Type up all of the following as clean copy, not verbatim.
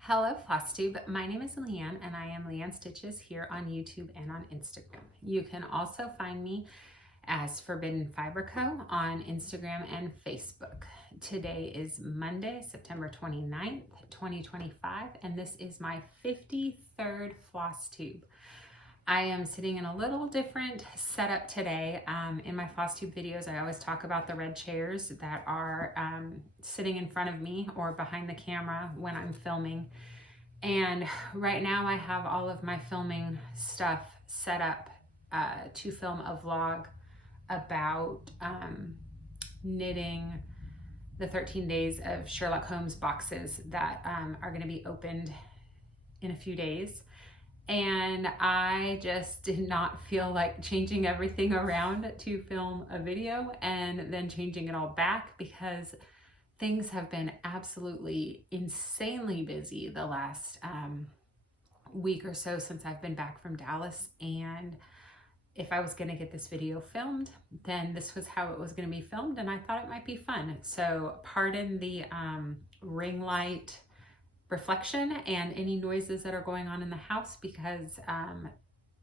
Hello FlossTube, my name is Leann and I am leann.stitches here on YouTube and on Instagram. You can also find me as Forbidden Fiber Co. on Instagram and Facebook. Today is Monday, September 29th, 2025, and this is my 53rd FlossTube. I am sitting in a little different setup today. In my FlossTube videos, I always talk about the red chairs that are sitting in front of me or behind the camera when I'm filming. And right now I have all of my filming stuff set up to film a vlog about knitting the 13 days of Sherlock Holmes boxes that are going to be opened in a few days. And I just did not feel like changing everything around to film a video and then changing it all back because things have been absolutely insanely busy the last week or so since I've been back from Dallas. And if I was going to get this video filmed, then this was how it was going to be filmed, and I thought it might be fun. So pardon the ring light reflection and any noises that are going on in the house because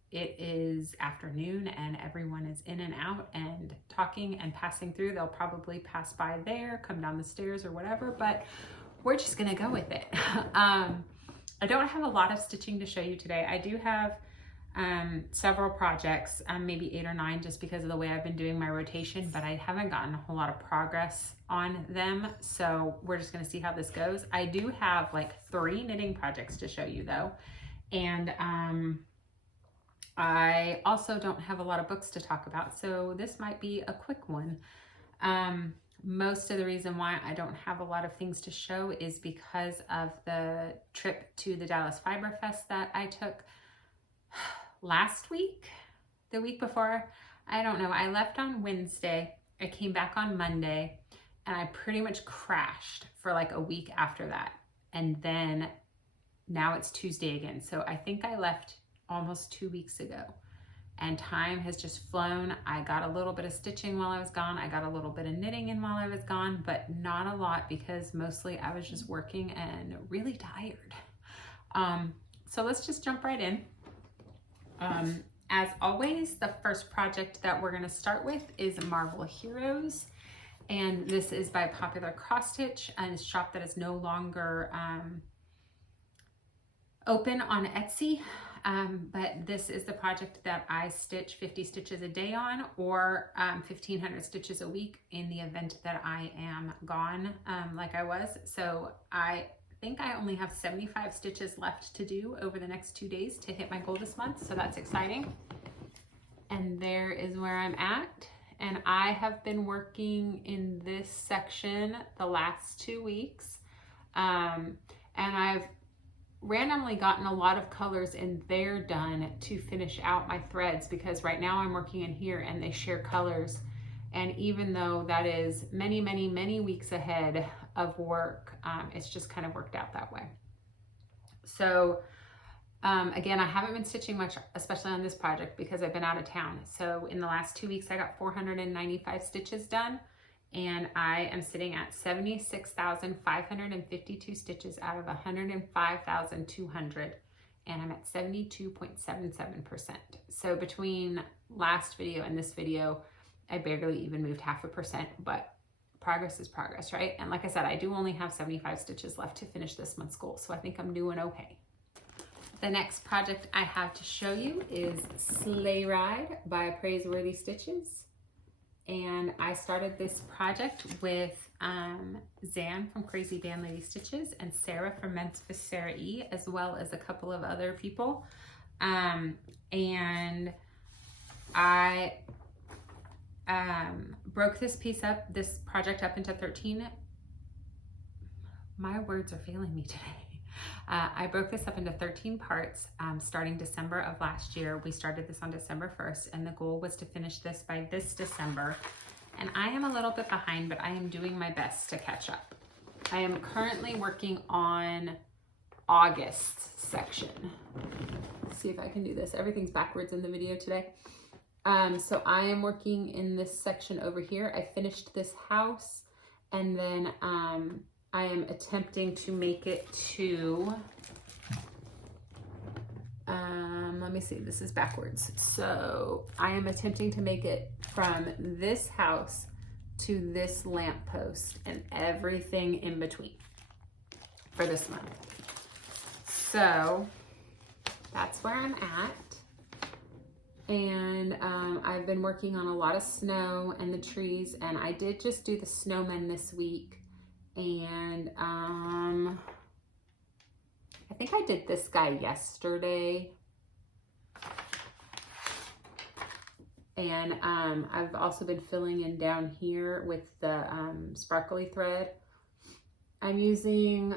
it is afternoon and everyone is in and out and talking and passing through. They'll probably pass by there, come down the stairs or whatever, but we're just gonna go with it. I don't have a lot of stitching to show you today. I do have several projects, maybe 8 or 9, just because of the way I've been doing my rotation, but I haven't gotten a whole lot of progress on them. So we're just gonna see how this goes. I do have like 3 knitting projects to show you though. And I also don't have a lot of books to talk about, so this might be a quick one. Most of the reason why I don't have a lot of things to show is because of the trip to the Dallas Fiber Fest that I took last week, the week before, I don't know. I left on Wednesday, I came back on Monday, and I pretty much crashed for like a week after that. And then now it's Tuesday again. So I think I left almost 2 weeks ago and time has just flown. I got a little bit of stitching while I was gone. I got a little bit of knitting in while I was gone, but not a lot because mostly I was just working and really tired. So let's just jump right in. As always, the first project that we're going to start with is Marvel Heroes, and this is by Popular Cross Stitch, and a shop that is no longer open on Etsy, but this is the project that I stitch 50 stitches a day on, or 1,500 stitches a week in the event that I am gone like I was. So I think I only have 75 stitches left to do over the next 2 days to hit my goal this month, so that's exciting. And there is where I'm at, and I have been working in this section the last 2 weeks, and I've randomly gotten a lot of colors in there done to finish out my threads because right now I'm working in here and they share colors. And even though that is many, many, many weeks ahead of work, it's just kind of worked out that way. So again, I haven't been stitching much, especially on this project because I've been out of town. So in the last 2 weeks, I got 495 stitches done, and I am sitting at 76,552 stitches out of 105,200, and I'm at 72.77%. So between last video and this video, I barely even moved 0.5%, but progress is progress, right? And like I said, I do only have 75 stitches left to finish this month's goal, so I think I'm doing okay. The next project I have to show you is Sleigh Ride by Praiseworthy Stitches. And I started this project with Zan from Crazy Band Lady Stitches and Sarah from Memphis Sarah E, as well as a couple of other people. And I broke this project up into 13. My words are failing me today. I broke this up into 13 parts starting December of last year. We started this on December 1st, and the goal was to finish this by this December. And I am a little bit behind, but I am doing my best to catch up. I am currently working on August's section. Let's see if I can do this. Everything's backwards in the video today. So I am working in this section over here. I finished this house, and then I am attempting to make it to, let me see, this is backwards. So I am attempting to make it from this house to this lamppost and everything in between for this month. So that's where I'm at. And I've been working on a lot of snow and the trees, and I did just do the snowmen this week. And I think I did this guy yesterday. And I've also been filling in down here with the sparkly thread. I'm using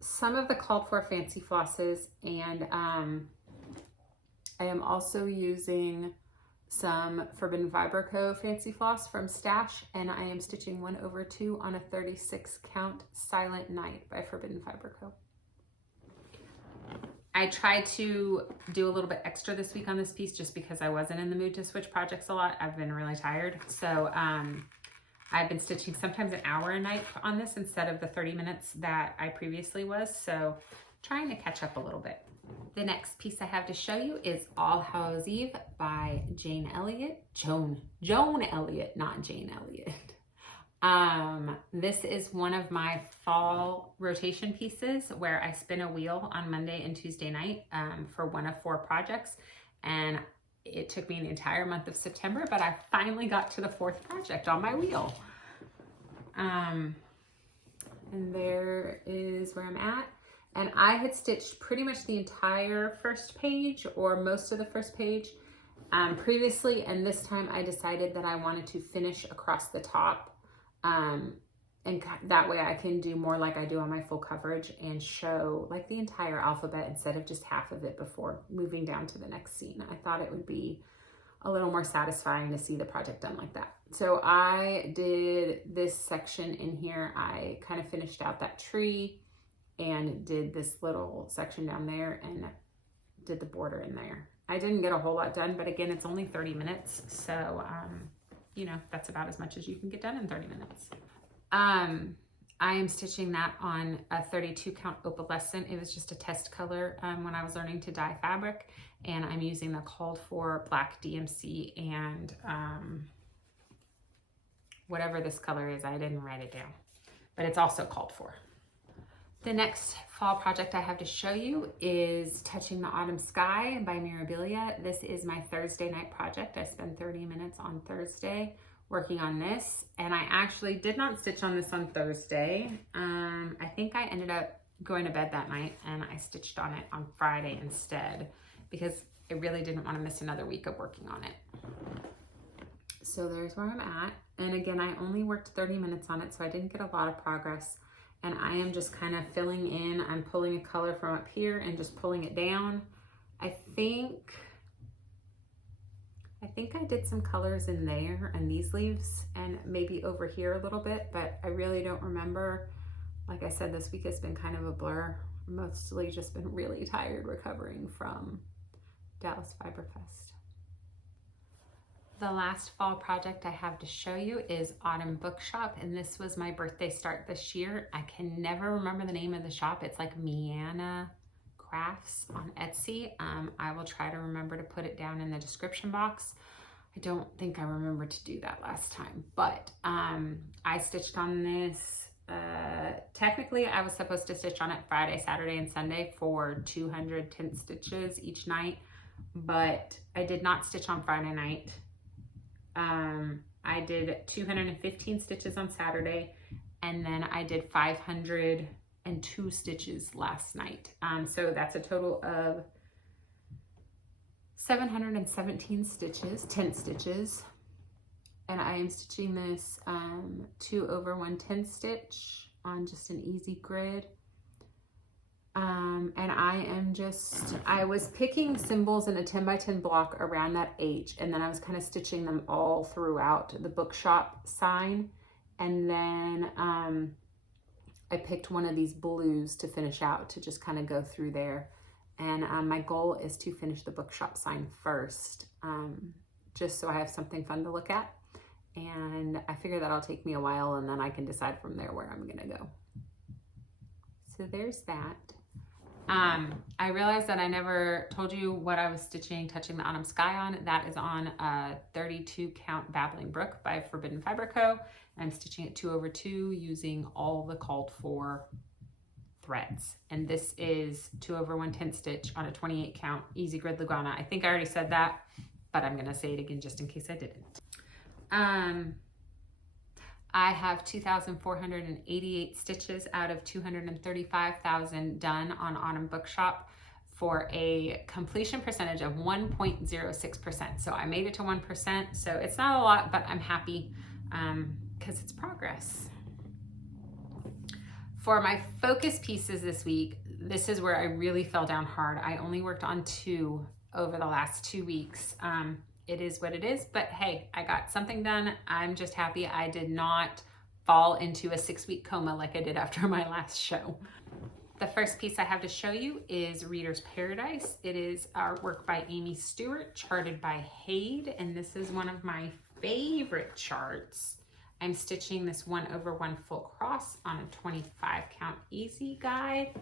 some of the called for fancy flosses, and I am also using some Forbidden Fiber Co. fancy floss from Stash, and I am stitching 1/2 on a 36 count Silent Night by Forbidden Fiber Co. I tried to do a little bit extra this week on this piece just because I wasn't in the mood to switch projects a lot. I've been really tired. So I've been stitching sometimes an hour a night on this instead of the 30 minutes that I previously was. So trying to catch up a little bit. The next piece I have to show you is All Hallows Eve by Joan Elliott, not Jane Elliott. This is one of my fall rotation pieces where I spin a wheel on Monday and Tuesday night for one of 4 projects. And it took me an entire month of September, but I finally got to the 4th project on my wheel. And there is where I'm at. And I had stitched pretty much the entire first page or most of the first page previously. And this time I decided that I wanted to finish across the top. And that way I can do more like I do on my full coverage and show like the entire alphabet instead of just half of it before moving down to the next scene. I thought it would be a little more satisfying to see the project done like that. So I did this section in here. I kind of finished out that tree and did this little section down there and did the border in there. I didn't get a whole lot done, but again, it's only 30 minutes. So, you know, that's about as much as you can get done in 30 minutes. I am stitching that on a 32 count opalescent. It was just a test color when I was learning to dye fabric, and I'm using the called for black DMC and whatever this color is, I didn't write it down, but it's also called for. The next fall project I have to show you is Touching the Autumn Sky by Mirabilia. This is my Thursday night project. I spent 30 minutes on Thursday working on this, and I actually did not stitch on this on Thursday. I think I ended up going to bed that night and I stitched on it on Friday instead because I really didn't want to miss another week of working on it. So there's where I'm at. And again, I only worked 30 minutes on it, so I didn't get a lot of progress. And I am just kind of filling in. I'm pulling a color from up here and just pulling it down. I think I did some colors in there and these leaves and maybe over here a little bit, but I really don't remember. Like I said, this week has been kind of a blur. Mostly just been really tired recovering from Dallas Fiber Fest. The last fall project I have to show you is Autumn Bookshop, and this was my birthday start this year. I can never remember the name of the shop. It's like Miana Crafts on Etsy. I will try to remember to put it down in the description box. I don't think I remembered to do that last time, but I stitched on this. Technically, I was supposed to stitch on it Friday, Saturday, and Sunday for 200 tint stitches each night, but I did not stitch on Friday night. I did 215 stitches on Saturday, and then I did 502 stitches last night. So that's a total of 717 stitches, tint stitches. And I am stitching this 2/110 stitch on just an easy grid. And I was picking symbols in a 10 by 10 block around that H, and then I was kind of stitching them all throughout the bookshop sign. And then I picked one of these blues to finish out to just kind of go through there. And my goal is to finish the bookshop sign first, just so I have something fun to look at. And I figure that'll take me a while, and then I can decide from there where I'm gonna go. So there's that. I realized that I never told you what I was stitching Touching the Autumn Sky on. That is on a 32 count Babbling Brook by Forbidden Fiber Co. I'm stitching it 2/2 using all the called for threads. And this is 2/110 stitch on a 28 count Easy Grid Lugana. I think I already said that, but I'm gonna say it again just in case I didn't. I have 2,488 stitches out of 235,000 done on Autumn Bookshop for a completion percentage of 1.06%. So I made it to 1%. So it's not a lot, but I'm happy because it's progress. For my focus pieces this week, this is where I really fell down hard. I only worked on 2 over the last 2 weeks. It is what it is, but hey, I got something done. I'm just happy I did not fall into a 6-week coma like I did after my last show. The first piece I have to show you is Reader's Paradise. It is artwork by Amy Stewart, charted by Hade, and this is one of my favorite charts. I'm stitching this 1/1 full cross on a 25 count easy guide,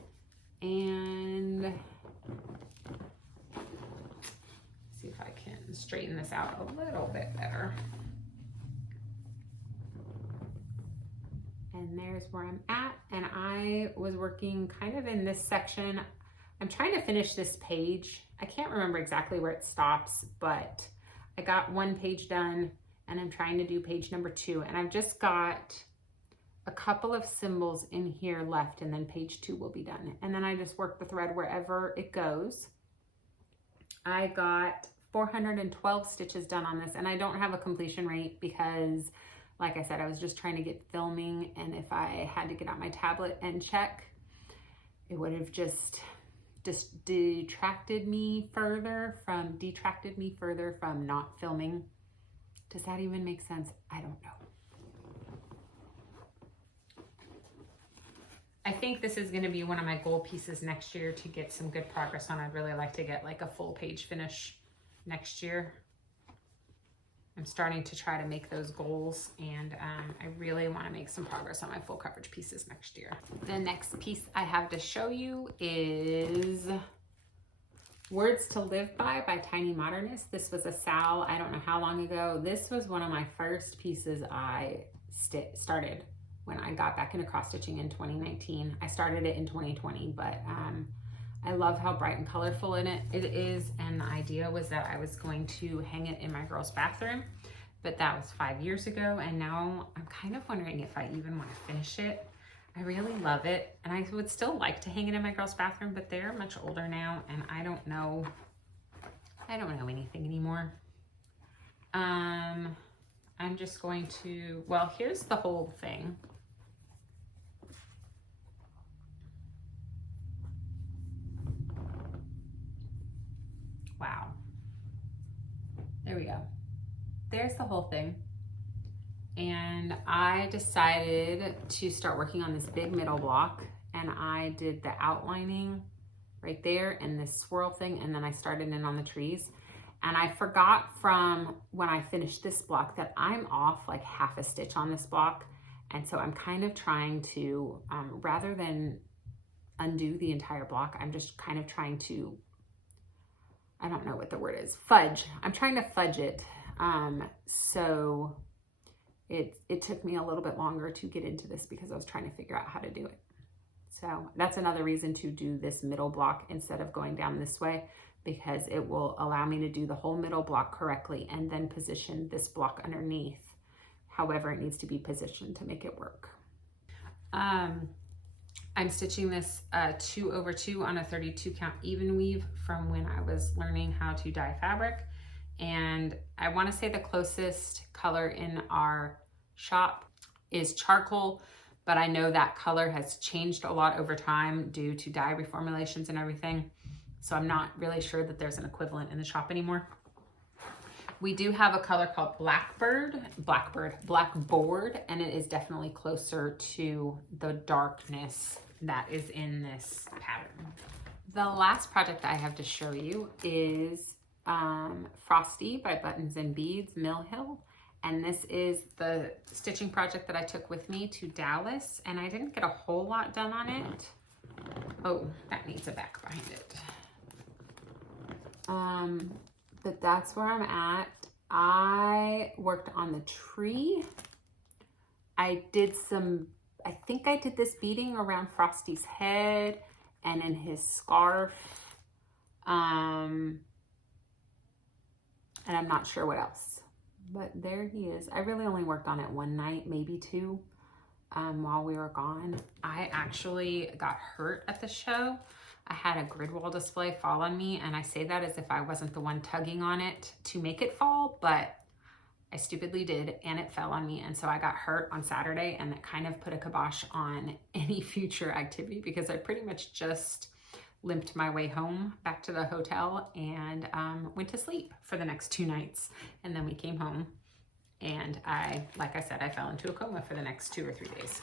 and see if I can straighten this out a little bit better. And there's where I'm at. And I was working kind of in this section. I'm trying to finish this page. I can't remember exactly where it stops, but I got 1 page done and I'm trying to do page number 2. And I've just got a couple of symbols in here left, and then page 2 will be done. And then I just work the thread wherever it goes. I got 412 stitches done on this, and I don't have a completion rate because, like I said, I was just trying to get filming, and if I had to get out my tablet and check, it would have just detracted me further from not filming. Does that even make sense? I don't know. I think this is going to be one of my goal pieces next year to get some good progress on. I'd really like to get like a full page finish next year. I'm starting to try to make those goals, and I really want to make some progress on my full coverage pieces next year. The next piece I have to show you is Words to Live by Tiny Modernist. This was a Sal, I don't know how long ago. This was one of my first pieces I started when I got back into cross stitching in 2019. I started it in 2020, but I love how bright and colorful it is, and the idea was that I was going to hang it in my girl's bathroom, but that was 5 years ago, and now I'm kind of wondering if I even want to finish it. I really love it, and I would still like to hang it in my girl's bathroom, but they're much older now, and I don't know anything anymore. I'm just going to, well, here's the whole thing. Wow. There we go. There's the whole thing. And I decided to start working on this big middle block, and I did the outlining right there and this swirl thing, and then I started in on the trees. And I forgot from when I finished this block that I'm off like half a stitch on this block. And so I'm kind of trying to, rather than undo the entire block, I'm just kind of trying to, I don't know what the word is, fudge. I'm trying to fudge it. So it took me a little bit longer to get into this because I was trying to figure out how to do it. So that's another reason to do this middle block instead of going down this way, because it will allow me to do the whole middle block correctly and then position this block underneath however it needs to be positioned to make it work. I'm stitching this 2/2 on a 32 count even weave from when I was learning how to dye fabric. And I want to say the closest color in our shop is charcoal, but I know that color has changed a lot over time due to dye reformulations and everything. So I'm not really sure that there's an equivalent in the shop anymore. We do have a color called Blackboard, and it is definitely closer to the darkness that is in this pattern. The last project I have to show you is Frosty by Buttons and Beads, Mill Hill. And this is the stitching project that I took with me to Dallas, and I didn't get a whole lot done on it. Oh, that needs a back behind it. But that's where I'm at. I worked on the tree. I think I did this beading around Frosty's head and in his scarf. And I'm not sure what else, but there he is. I really only worked on it one night, maybe two, while we were gone. I actually got hurt at the show. I had a grid wall display fall on me, and I say that as if I wasn't the one tugging on it to make it fall, but I stupidly did, and it fell on me. And so I got hurt on Saturday, and that kind of put a kibosh on any future activity because I pretty much just limped my way home back to the hotel and went to sleep for the next 2 nights. And then we came home, and like I said, I fell into a coma for the next 2 or 3 days.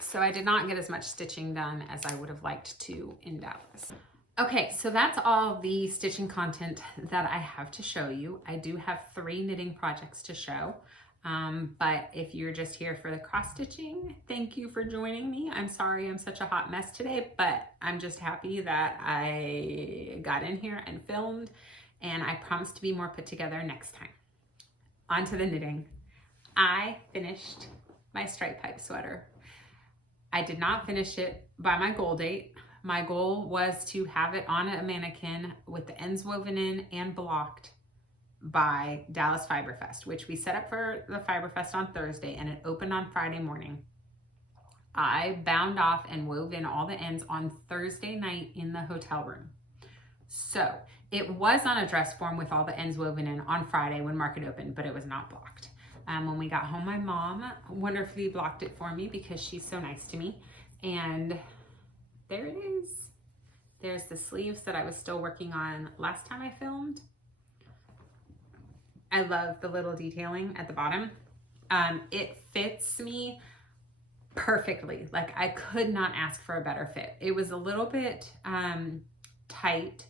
So I did not get as much stitching done as I would have liked to in Dallas. Okay, so that's all the stitching content that I have to show you. I do have 3 knitting projects to show, but if you're just here for the cross stitching, thank you for joining me. I'm sorry I'm such a hot mess today, but I'm just happy that I got in here and filmed, and I promise to be more put together next time. On to the knitting. I finished my stripe pipe sweater. I did not finish it by my goal date. My goal was to have it on a mannequin with the ends woven in and blocked by Dallas Fiber Fest, which we set up for the Fiber Fest on Thursday, and it opened on Friday morning. I bound off and wove in all the ends on Thursday night in the hotel room. So it was on a dress form with all the ends woven in on Friday when market opened, but it was not blocked. When we got home, my mom wonderfully blocked it for me because she's so nice to me. And there it is. There's the sleeves that I was still working on last time I filmed. I love the little detailing at the bottom. It fits me perfectly. Like, I could not ask for a better fit. It was a little bit tight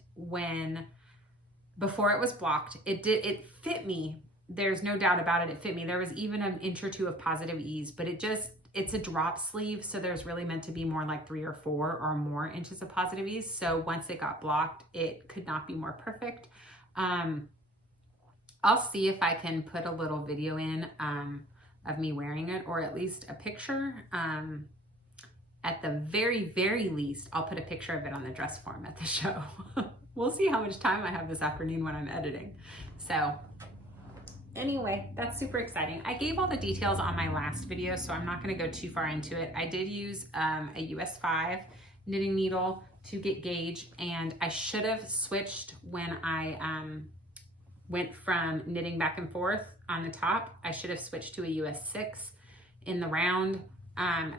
before it was blocked. It fit me. There's no doubt about it. It fit me. There was even an inch or 2 of positive ease, but it's a drop sleeve. So there's really meant to be more like 3 or 4 or more inches of positive ease. So once it got blocked, it could not be more perfect. I'll see if I can put a little video in of me wearing it, or at least a picture. At the very, very least, I'll put a picture of it on the dress form at the show. We'll see how much time I have this afternoon when I'm editing. So anyway, that's super exciting. I gave all the details on my last video, so I'm not going to go too far into it. I did use a US 5 knitting needle to get gauge, and I should have switched when I went from knitting back and forth on the top. I should have switched to a US 6 in the round.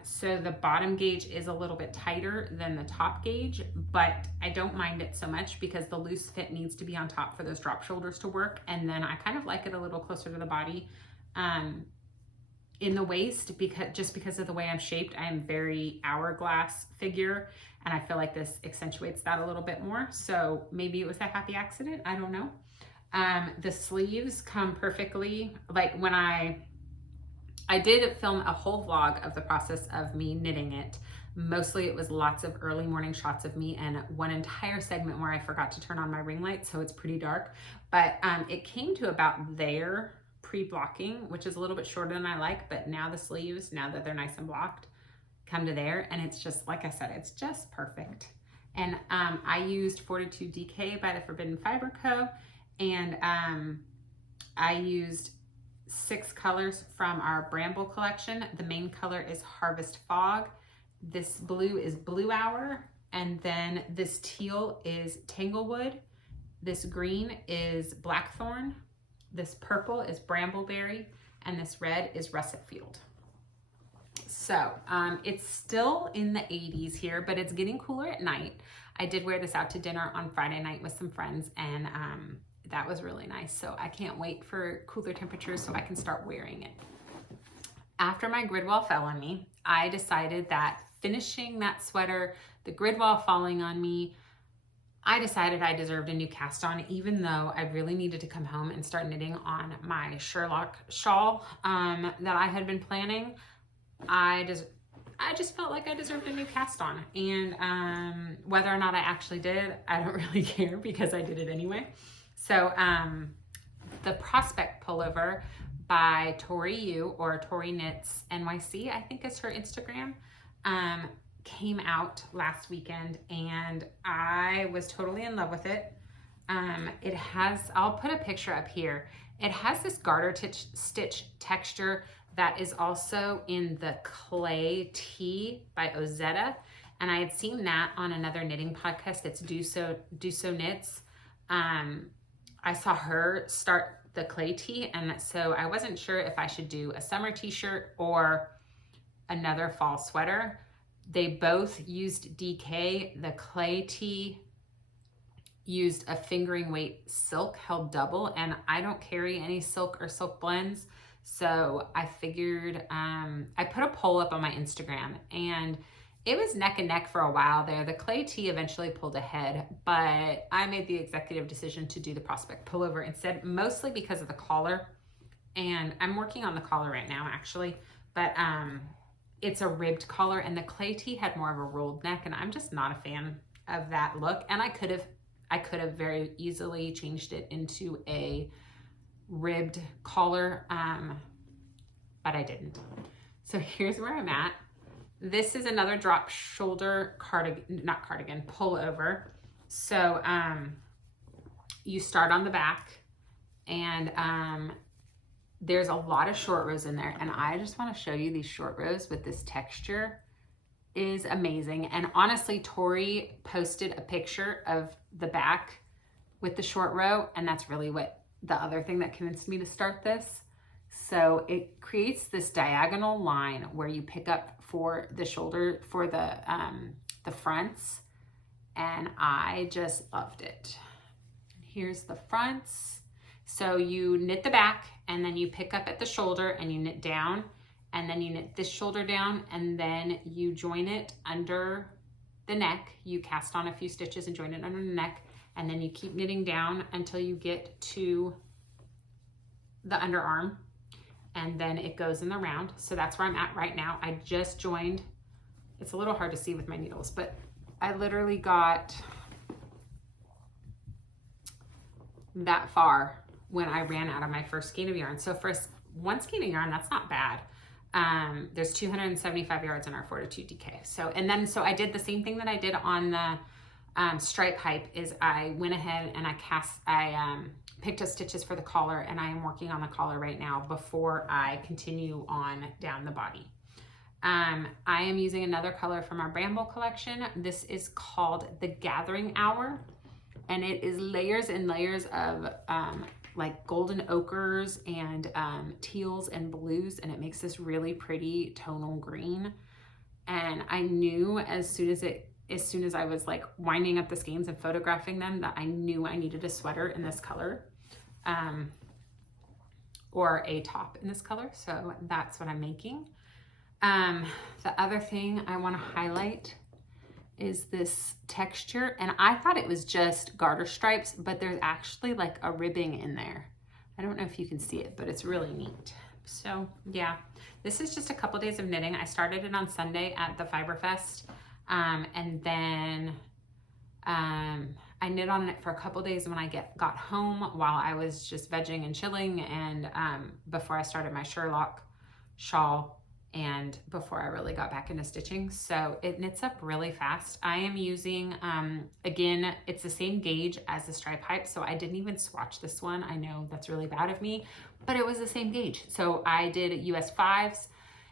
So the bottom gauge is a little bit tighter than the top gauge, but I don't mind it so much because the loose fit needs to be on top for those drop shoulders to work. And then I kind of like it a little closer to the body in the waist, just because of the way I'm shaped. I am very hourglass figure, and I feel like this accentuates that a little bit more. So maybe it was a happy accident. I don't know. The sleeves come perfectly. Like, when I did film a whole vlog of the process of me knitting it. Mostly it was lots of early morning shots of me, and one entire segment where I forgot to turn on my ring light, so it's pretty dark. But it came to about there pre-blocking, which is a little bit shorter than I like, but now the sleeves, now that they're nice and blocked, come to there, and it's just, like I said, it's just perfect. And I used 42 DK by the Forbidden Fiber Co. And I used 6 colors from our Bramble collection. The main color is Harvest Fog. This blue is Blue Hour. And then this teal is Tanglewood. This green is Blackthorn. This purple is Brambleberry. And this red is Russet Field. So it's still in the 80s here, but it's getting cooler at night. I did wear this out to dinner on Friday night with some friends, and that was really nice. So I can't wait for cooler temperatures so I can start wearing it. After my grid wall fell on me, I decided that finishing that sweater, the grid wall falling on me, I decided I deserved a new cast on, even though I really needed to come home and start knitting on my Sherlock shawl that I had been planning. I I just felt like I deserved a new cast on. And whether or not I actually did, I don't really care because I did it anyway. So the Prospect pullover by Tori Yu, or Tori Knits NYC, I think is her Instagram, came out last weekend and I was totally in love with it. It has, I'll put a picture up here. It has this garter stitch texture that is also in the Clay Tee by Ozetta. And I had seen that on another knitting podcast. It's Do So Knits. I saw her start the Clay Tee, and so I wasn't sure if I should do a summer t-shirt or another fall sweater. They both used DK. The Clay Tee used a fingering weight silk held double, and I don't carry any silk or silk blends. So I figured, I put a poll up on my Instagram and it was neck and neck for a while there. The Clay Tee eventually pulled ahead, but I made the executive decision to do the Prospect pullover instead, mostly because of the collar. And I'm working on the collar right now actually, but it's a ribbed collar, and the Clay Tee had more of a rolled neck, and I'm just not a fan of that look. And I could have very easily changed it into a ribbed collar, but I didn't. So here's where I'm at. This is another drop shoulder pullover. So you start on the back, and there's a lot of short rows in there, and I just want to show you these short rows with this texture. Is amazing. And honestly, Tori posted a picture of the back with the short row, and that's really what the other thing that convinced me to start this. So it creates this diagonal line where you pick up for the shoulder, for the fronts, and I just loved it. Here's the fronts. So you knit the back, and then you pick up at the shoulder and you knit down, and then you knit this shoulder down, and then you join it under the neck. You cast on a few stitches and join it under the neck, and then you keep knitting down until you get to the underarm, and then it goes in the round. So that's where I'm at right now. I just joined. It's a little hard to see with my needles, but I literally got that far when I ran out of my first skein of yarn. So for one skein of yarn, that's not bad. There's 275 yards in our 4-2 DK. So I did the same thing that I did on the stripe hype. Is I went ahead and I picked up stitches for the collar, and I am working on the collar right now before I continue on down the body. I am using another color from our Bramble collection. This is called the Gathering Hour, and it is layers and layers of like golden ochres and teals and blues, and it makes this really pretty tonal green. And I knew as soon as I was like winding up the skeins and photographing them that I knew I needed a sweater in this color, or a top in this color. So that's what I'm making. The other thing I want to highlight is this texture, and I thought it was just garter stripes, but there's actually like a ribbing in there. I don't know if you can see it, but it's really neat. So yeah, this is just a couple days of knitting. I started it on Sunday at the Fiber Fest, and then I knit on it for a couple days when I got home while I was just vegging and chilling, and before I started my Sherlock shawl, and before I really got back into stitching. So it knits up really fast. I am using, again, it's the same gauge as the stripe hype, so I didn't even swatch this one. I know that's really bad of me, but it was the same gauge. So I did US 5s,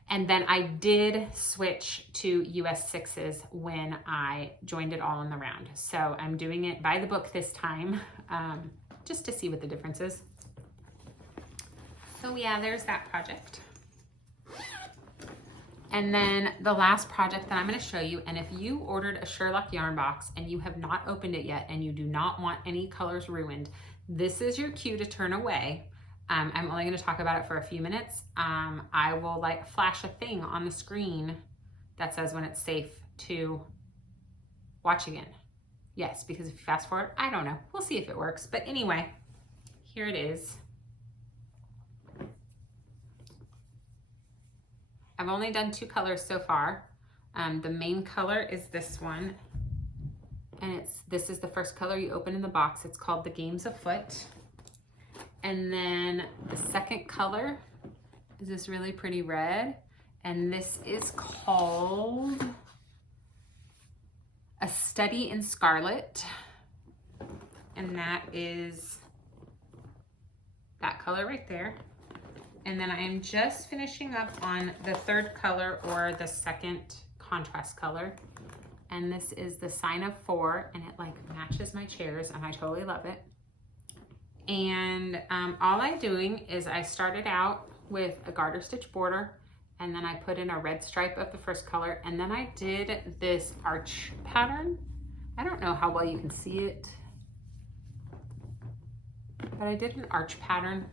and then I did switch to US 6s when I joined it all in the round. So I'm doing it by the book this time, just to see what the difference is. So yeah, there's that project. And then the last project that I'm going to show you, and if you ordered a Sherlock yarn box and you have not opened it yet and you do not want any colors ruined, this is your cue to turn away. I'm only going to talk about it for a few minutes. I will like flash a thing on the screen that says when it's safe to watch again. Yes, because if you fast forward, I don't know. We'll see if it works. But anyway, here it is. I've only done 2 colors so far. The main color is this one, and this is the first color you open in the box. It's called The Game's Afoot. And then the second color is this really pretty red, and this is called A Study in Scarlet, and that is that color right there. And then I am just finishing up on the third color, or the second contrast color, and this is the Sign of 4, and it like matches my chairs, and I totally love it. And all I'm doing is I started out with a garter stitch border, and then I put in a red stripe of the first color, and then I did this arch pattern. I don't know how well you can see it, but I did an arch pattern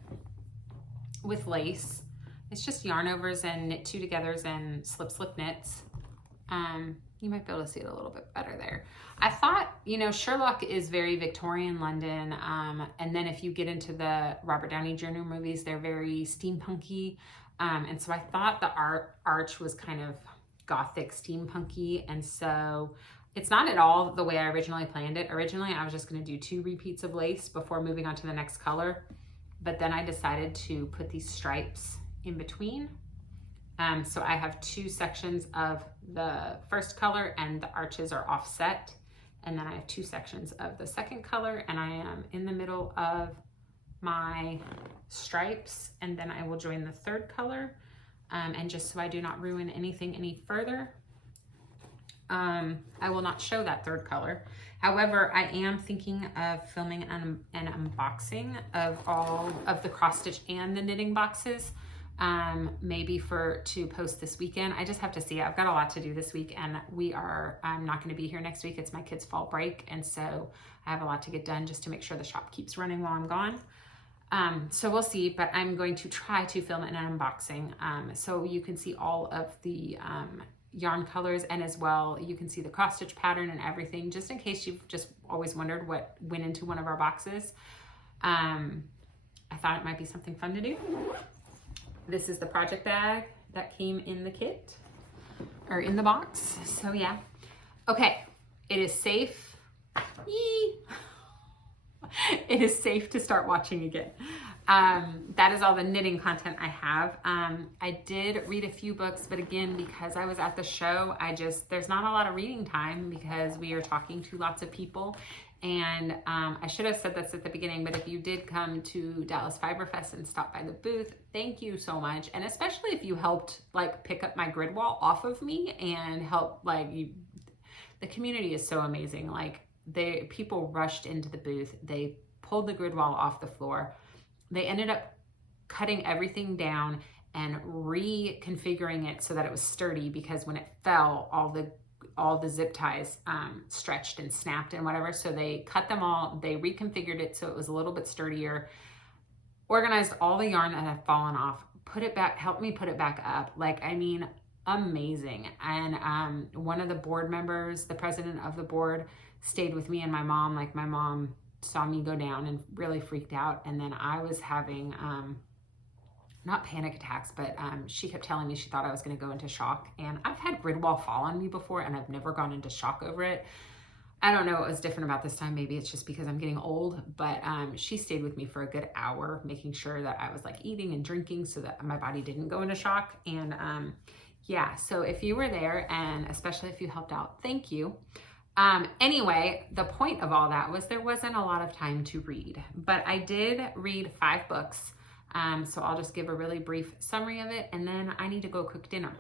with lace. It's just yarn overs and knit two togethers and slip knits. You might be able to see it a little bit better there. I thought, you know, Sherlock is very Victorian London, and then if you get into the Robert Downey Jr. movies, they're very steampunky, and so I thought the arch was kind of gothic steampunky, and so it's not at all the way I originally planned it. Originally, I was just going to do 2 repeats of lace before moving on to the next color, but then I decided to put these stripes in between. So I have 2 sections of the first color, and the arches are offset. And then I have 2 sections of the second color, and I am in the middle of my stripes, and then I will join the third color. And just so I do not ruin anything any further, I will not show that third color. However, I am thinking of filming an unboxing of all of the cross stitch and the knitting boxes. Maybe to post this weekend. I just have to see. I've got a lot to do this week, and I'm not going to be here next week. It's my kids' fall break, and so I have a lot to get done just to make sure the shop keeps running while I'm gone. So we'll see, but I'm going to try to film an unboxing, so you can see all of the yarn colors, and as well you can see the cross stitch pattern and everything, just in case you've just always wondered what went into one of our boxes. I thought it might be something fun to do. This is the project bag that came in the kit, or in the box. So yeah. Okay, it is safe. Yee. It is safe to start watching again. That is all the knitting content I have. I did read a few books, but again, because I was at the show, there's not a lot of reading time because we are talking to lots of people. And I should have said this at the beginning, but if you did come to Dallas Fiber Fest and stop by the booth, thank you so much. And especially if you helped like pick up my grid wall off of me and help, the community is so amazing. Like people rushed into the booth. They pulled the grid wall off the floor. They ended up cutting everything down and reconfiguring it so that it was sturdy, because when it fell, all the zip ties stretched and snapped and whatever. So they cut them all, they reconfigured it so it was a little bit sturdier, organized all the yarn that had fallen off, put it back, helped me put it back up. Amazing. And one of the board members, the president of the board, stayed with me and my mom. My mom saw me go down and really freaked out. And then I was having not panic attacks, but she kept telling me she thought I was going to go into shock. And I've had grid wall fall on me before, and I've never gone into shock over it. I don't know what was different about this time. Maybe it's just because I'm getting old, but she stayed with me for a good hour, making sure that I was eating and drinking so that my body didn't go into shock. And yeah, so if you were there, and especially if you helped out, thank you. Anyway, the point of all that was there wasn't a lot of time to read, but I did read 5 books. So I'll just give a really brief summary of it, and then I need to go cook dinner.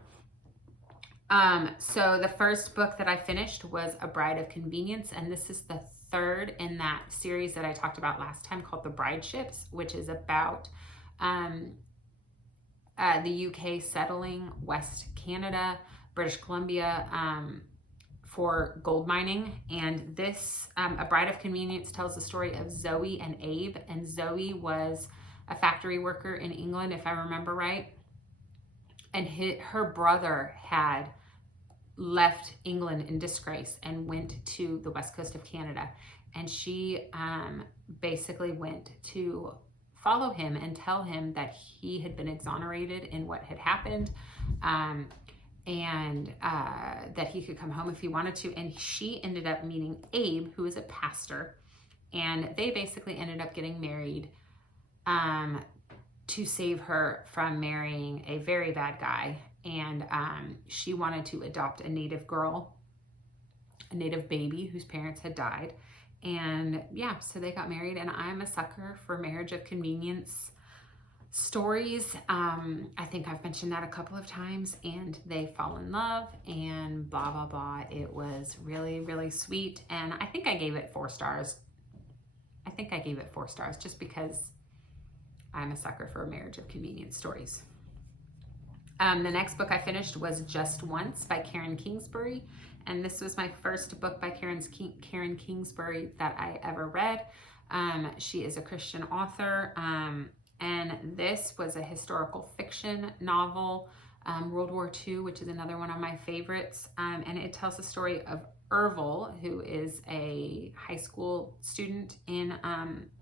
So the first book that I finished was A Bride of Convenience, and this is the 3rd in that series that I talked about last time called The Bride Ships, which is about the UK settling West Canada, British Columbia, for gold mining. And this, A Bride of Convenience, tells the story of Zoe and Abe, and Zoe was a factory worker in England, if I remember right. And her brother had left England in disgrace and went to the west coast of Canada. And she basically went to follow him and tell him that he had been exonerated in what had happened. and that he could come home if he wanted to. And she ended up meeting Abe, who is a pastor, and they basically ended up getting married to save her from marrying a very bad guy. And she wanted to adopt a native girl, a native baby whose parents had died. And yeah, so they got married, and I'm a sucker for marriage of convenience stories. I think I've mentioned that a couple of times, and they fall in love and blah, blah, blah. It was really, really sweet. And I think I gave it 4 stars. I think I gave it 4 stars just because I'm a sucker for marriage of convenience stories. The next book I finished was Just Once by Karen Kingsbury. And this was my first book by Karen Kingsbury that I ever read. She is a Christian author. And this was a historical fiction novel, World War II, which is another one of my favorites. And it tells the story of Ervil, who is a high school student in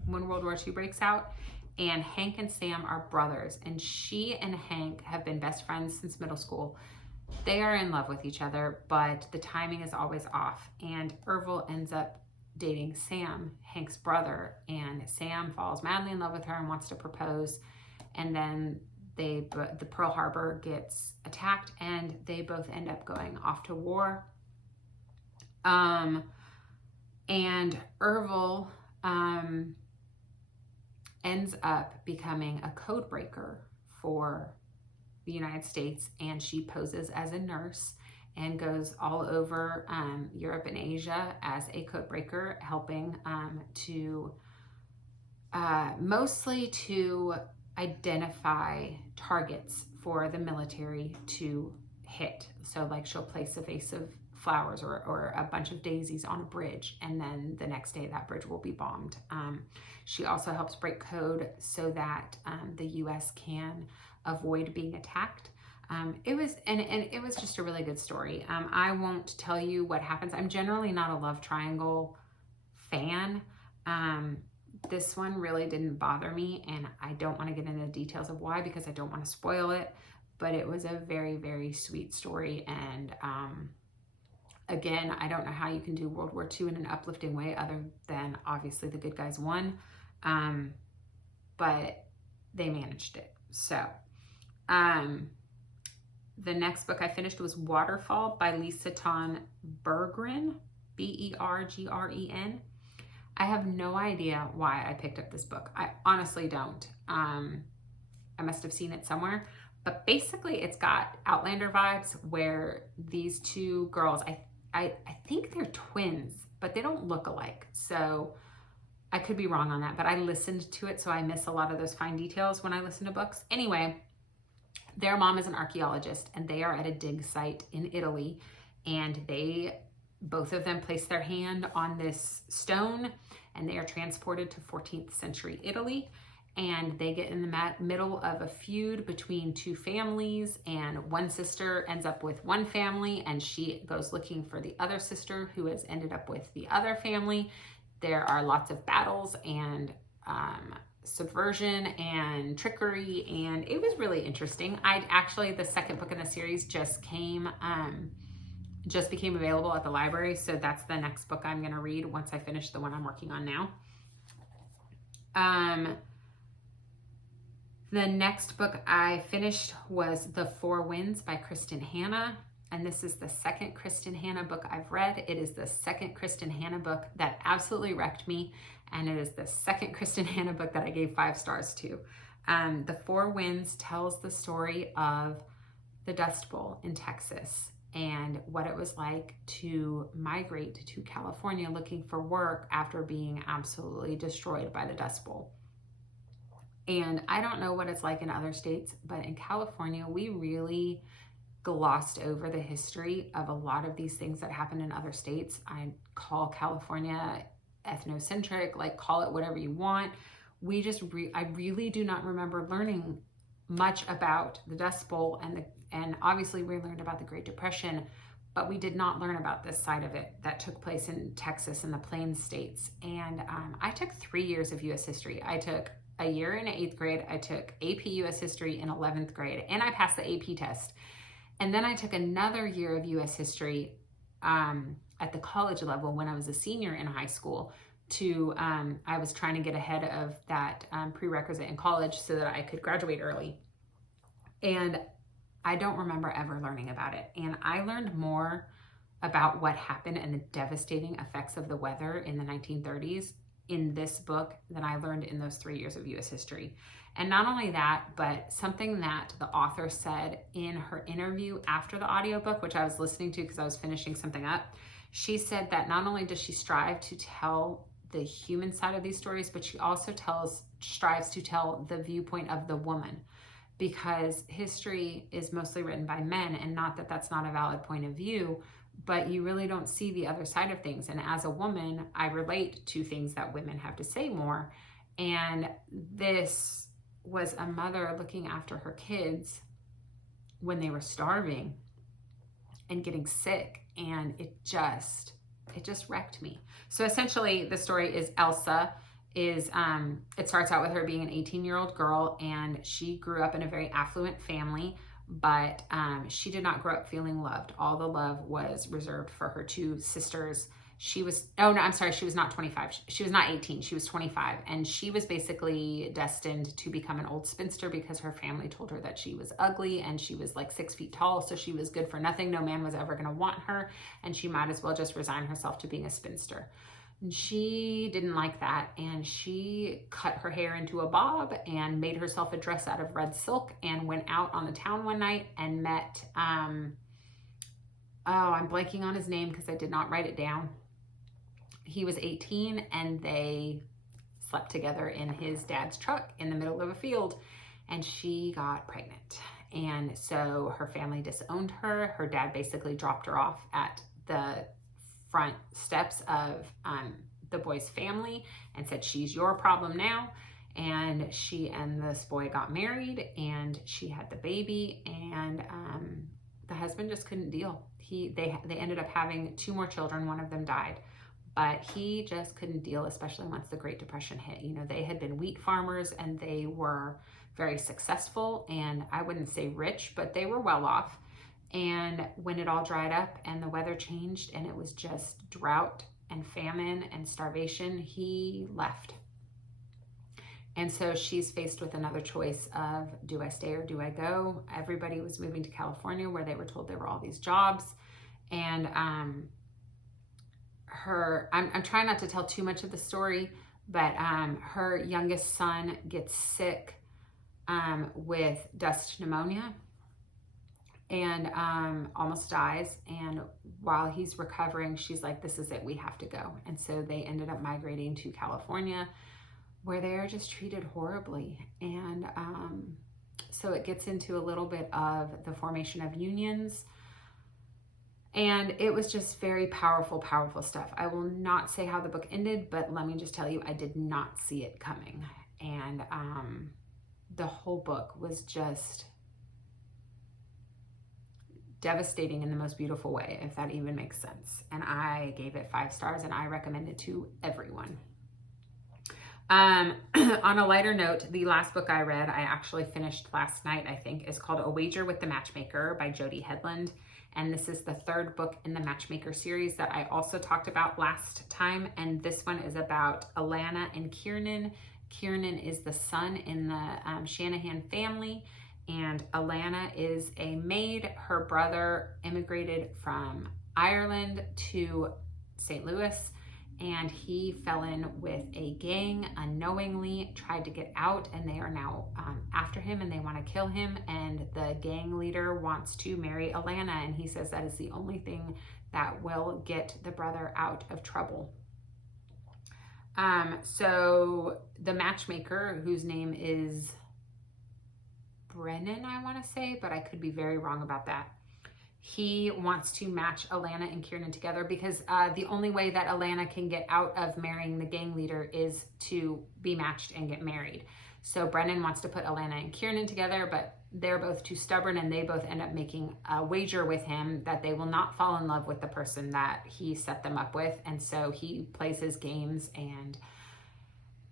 when World War II breaks out. And Hank and Sam are brothers, and she and Hank have been best friends since middle school. They are in love with each other, but the timing is always off. And Ervil ends up dating Sam, Hank's brother, and Sam falls madly in love with her and wants to propose. And then the Pearl Harbor gets attacked, and they both end up going off to war. And Ervil ends up becoming a code breaker for the United States, and she poses as a nurse and goes all over Europe and Asia as a code breaker, helping mostly to identify targets for the military to hit. So like she'll place a vase of flowers or a bunch of daisies on a bridge, and then the next day that bridge will be bombed. She also helps break code so that the US can avoid being attacked. It was just a really good story. I won't tell you what happens. I'm generally not a love triangle fan. This one really didn't bother me, and I don't want to get into the details of why because I don't want to spoil it, but it was a very, very sweet story. And again, I don't know how you can do World War II in an uplifting way other than obviously the good guys won, but they managed it. So the next book I finished was Waterfall by Lisa Ton Berggren, Bergren. I have no idea why I picked up this book. I honestly don't. I must have seen it somewhere. But basically, it's got Outlander vibes where these two girls, I think they're twins, but they don't look alike. So I could be wrong on that, but I listened to it, so I miss a lot of those fine details when I listen to books. Anyway, their mom is an archaeologist, and they are at a dig site in Italy, and both of them place their hand on this stone, and they are transported to 14th century Italy. And they get in the middle of a feud between two families, and one sister ends up with one family, and she goes looking for the other sister who has ended up with the other family. There are lots of battles and subversion and trickery, and it was really interesting. The second book in the series just became available at the library, so that's the next book I'm going to read once I finish the one I'm working on now. The next book I finished was The Four Winds by Kristen Hanna, and this is the second Kristen Hanna book I've read. It is the second Kristen Hanna book that absolutely wrecked me, and it is the second Kristen Hanna book that I gave 5 stars to. The Four Winds tells the story of the Dust Bowl in Texas and what it was like to migrate to California looking for work after being absolutely destroyed by the Dust Bowl. And I don't know what it's like in other states, but in California, we really glossed over the history of a lot of these things that happen in other states. I call California ethnocentric, like call it whatever you want. I really do not remember learning much about the Dust Bowl, and obviously we learned about the Great Depression, but we did not learn about this side of it that took place in Texas and the Plains states. And I took 3 years of U.S. history. I took a year in 8th grade. I took AP US History in 11th grade, and I passed the AP test. And then I took another year of US history at the college level when I was a senior in high school I was trying to get ahead of that prerequisite in college so that I could graduate early. And I don't remember ever learning about it. And I learned more about what happened and the devastating effects of the weather in the 1930s in this book than I learned in those 3 years of US history. And not only that, but something that the author said in her interview after the audiobook, which I was listening to because I was finishing something up, she said that not only does she strive to tell the human side of these stories, but she also strives to tell the viewpoint of the woman, because history is mostly written by men, and not that that's not a valid point of view, but you really don't see the other side of things. And as a woman, I relate to things that women have to say more. And this was a mother looking after her kids when they were starving and getting sick, and it just wrecked me. So essentially the story is Elsa is it starts out with her being an 18-year-old girl, and she grew up in a very affluent family, but she did not grow up feeling loved. All the love was reserved for her two sisters. She was not 25. She was not 18. She was 25. And she was basically destined to become an old spinster because her family told her that she was ugly and she was like 6 feet tall. So she was good for nothing. No man was ever going to want her. And she might as well just resign herself to being a spinster. And she didn't like that. And she cut her hair into a bob and made herself a dress out of red silk and went out on the town one night and met, I'm blanking on his name because I did not write it down. He was 18 and they slept together in his dad's truck in the middle of a field, and she got pregnant. And so her family disowned her. Her dad basically dropped her off at the front steps of the boy's family and said, "She's your problem now." And she and this boy got married, and she had the baby, and the husband just couldn't deal. They ended up having 2 more children. One of them died. But he just couldn't deal, especially once the Great Depression hit. You know, they had been wheat farmers and they were very successful, and I wouldn't say rich, but they were well off. And when it all dried up and the weather changed and it was just drought and famine and starvation, he left. And so she's faced with another choice of, do I stay or do I go? Everybody was moving to California where they were told there were all these jobs. And I'm trying not to tell too much of the story, but her youngest son gets sick with dust pneumonia and almost dies. And while he's recovering, she's like, this is it, we have to go. And so they ended up migrating to California, where they are just treated horribly. And so it gets into a little bit of the formation of unions. And it was just very powerful, powerful stuff. I will not say how the book ended, but let me just tell you, I did not see it coming. And the whole book was just devastating in the most beautiful way, if that even makes sense. And I gave it 5 stars, and I recommend it to everyone. On a lighter note, the last book I read, I actually finished last night, I think, is called A Wager with the Matchmaker by Jody Headland. And this is the 3rd book in the Matchmaker series that I also talked about last time. And this one is about Alana and Kiernan. Kiernan is the son in the Shanahan family, and Alana is a maid. Her brother immigrated from Ireland to St. Louis, and he fell in with a gang unknowingly, tried to get out, and they are now after him and they want to kill him. And the gang leader wants to marry Alana, and he says that is the only thing that will get the brother out of trouble. So the matchmaker, whose name is Brennan, I want to say, but I could be very wrong about that. He wants to match Alana and Kiernan together because the only way that Alana can get out of marrying the gang leader is to be matched and get married. So Brennan wants to put Alana and Kiernan together, but they're both too stubborn, and they both end up making a wager with him that they will not fall in love with the person that he set them up with. And so he plays his games, and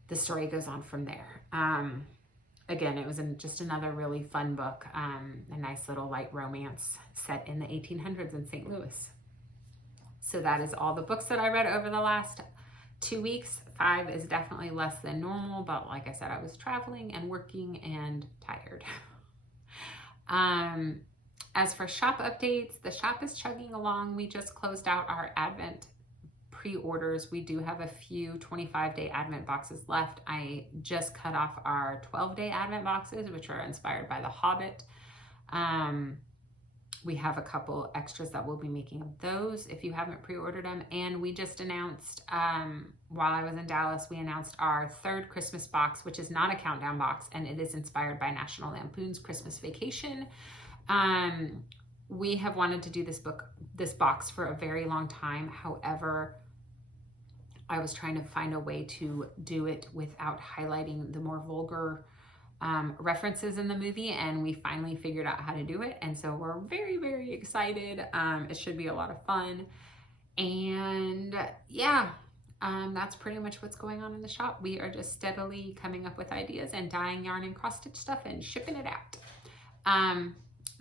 the story goes on from there. again, it was just another really fun book, a nice little light romance set in the 1800s in St. Louis. So that is all the books that I read over the last 2 weeks. 5 is definitely less than normal, but like I said, I was traveling and working and tired. As for shop updates, the shop is chugging along. We just closed out our Advent pre-orders. We do have a few 25-day Advent boxes left. I just cut off our 12-day Advent boxes, which are inspired by The Hobbit. We have a couple extras that we'll be making of those if you haven't pre-ordered them. And we just announced, while I was in Dallas, we announced our 3rd Christmas box, which is not a countdown box, and it is inspired by National Lampoon's Christmas Vacation. We have wanted to do this box for a very long time. However, I was trying to find a way to do it without highlighting the more vulgar references in the movie, and we finally figured out how to do it, and so we're very, very excited. It should be a lot of fun, and yeah, that's pretty much what's going on in the shop. We are just steadily coming up with ideas and dyeing yarn and cross-stitch stuff and shipping it out.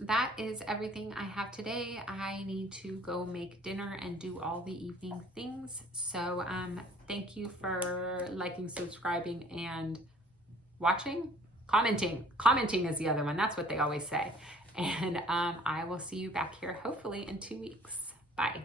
That is everything I have today. I need to go make dinner and do all the evening things. So thank you for liking, subscribing, and watching. Commenting is the other one. That's what they always say. And I will see you back here hopefully in 2 weeks. Bye.